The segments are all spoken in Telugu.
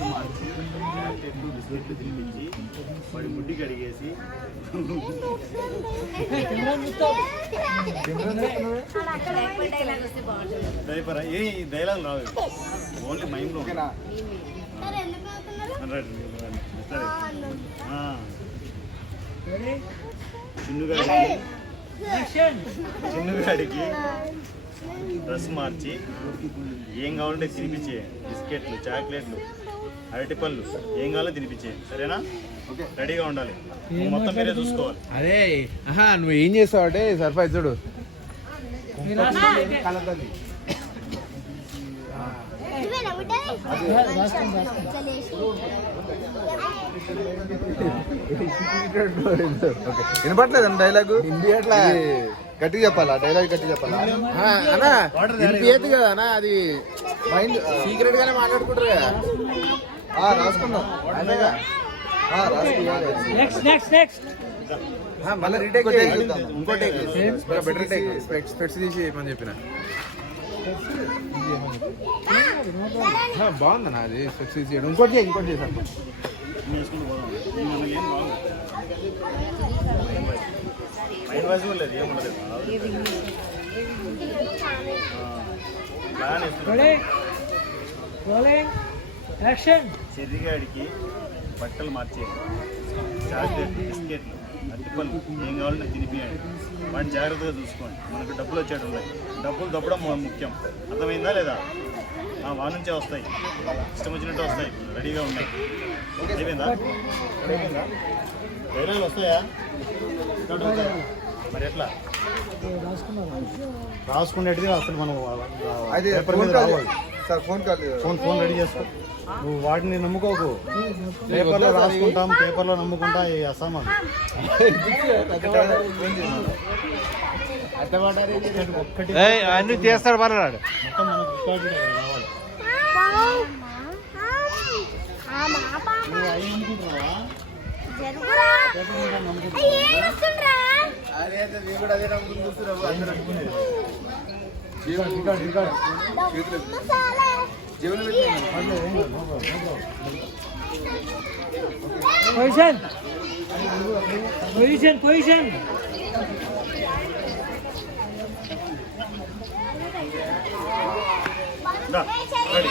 డ్రెస్ మార్చి జాకెట్లు బిస్కెట్లు తినిపించి వాడి ముడ్డి కడిగేసి డైపర్ ఏ డైలాగ్ రావు ఓన్లీ మైండ్లో చిన్నుగాడికి చిన్నుగాడికి డ్రెస్ మార్చి ఏం కావాలంటే తినిపించే బిస్కెట్లు చాక్లెట్లు. అరటిపళ్ళు ఏం కావాలో తినిపించే సరేనా? రెడీగా ఉండాలి. మొత్తం మీరే చూసుకోవాలి. అదే ఆహా నువ్వు ఏం చేస్తావు అంటే సర్ప్రైజ్ చూడు. వినపట్లేదు డైలాగు హిందీ అట్లా గట్టిగా చెప్పాలా? డైలాగ్ గట్టిగా చెప్పాలా? అన్నా వినిపించదు కదా. అన్నా అది మైండ్ సీక్రెట్ గానే మాట్లాడుకుంటారు కదా. ఆ, రాసుకుందాం. అదేగా ఆ, రాసుకుందాం. నెక్స్ట్ నెక్స్ట్ నెక్స్ట్ మళ్ళీ రీటేక్ ఇంకో టేక్ బెటర్ టేక్ స్పెట్స్ స్పెట్స్ తీసి. ఏమని చెప్పిన? బాగుందన్నా అది. స్పెట్స్ తీసి చేయడం. ఇంకోటి ఇంకోటి చేసాను చెర్రిగాడికి బట్టలు మార్చేది చాక్లెట్లు బిస్కెట్లు అరటిపళ్ళు ఏం కావాలంటే తినిపియండి. వాడిని జాగ్రత్తగా చూసుకోండి. మనకు డబ్బులు వచ్చేటు ఉన్నాయి. డబ్బులు దప్పడం ముఖ్యం. అర్థమైందా లేదా? ఆ, వాడి నుంచే వస్తాయి. ఇష్టం వచ్చినట్టు వస్తాయి. రెడీగా ఉన్నాయి. వస్తాయా? మరి ఎట్లా? రాసుకునేటిది అసలు మనం. అయితే sir phone call phone phone ready చేసుకో. నువ్వు వాటిని నమ్ముకోకు. పేపర్లో రాసుకుంటాం పేపర్లో నమ్ముకుంటా ఈ అసామాన్. ఒక్కటి అన్ని చేస్తాడు పర్వాడు మొత్తం మనకు రికార్డు పొజిషన్ పొజిషన్ పొజిషన్ దా, రెడీ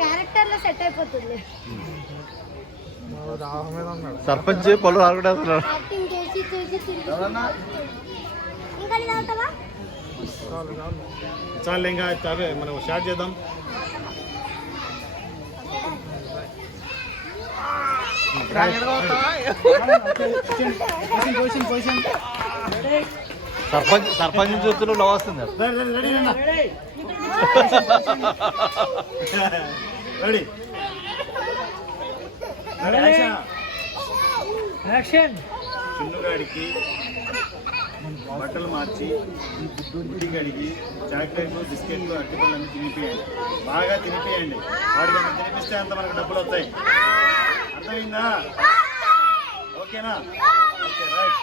క్యారెక్టర్లో సెట్ అయిపోతుంది. సర్పంచ్ పళ్ళు నాకుడేస్తున్నాడు యాక్టింగ్ చేసి చేసి తిరిగి ఇంకా నీ తాగుతావా? చాలు ఇంకా అవే మనం స్టార్ట్ చేద్దాం. పొజిషన్ పొజిషన్ సర్పంచ్ సర్పంచ్ చూస్తున్న లవ్ వస్తుంది. Ready action. చిన్నుగాడికి బట్టలు మార్చి గుడ్డి కడిగి చాక్లెట్లు బిస్కెట్లు అరటిపళ్ళు అన్ని తినిపియండి. బాగా తినిపియండి. వాడికి అంత తినిపిస్తే అంత మనకు డబ్బులు వస్తాయి. అర్థమైందా? ఓకేనా? Okay right.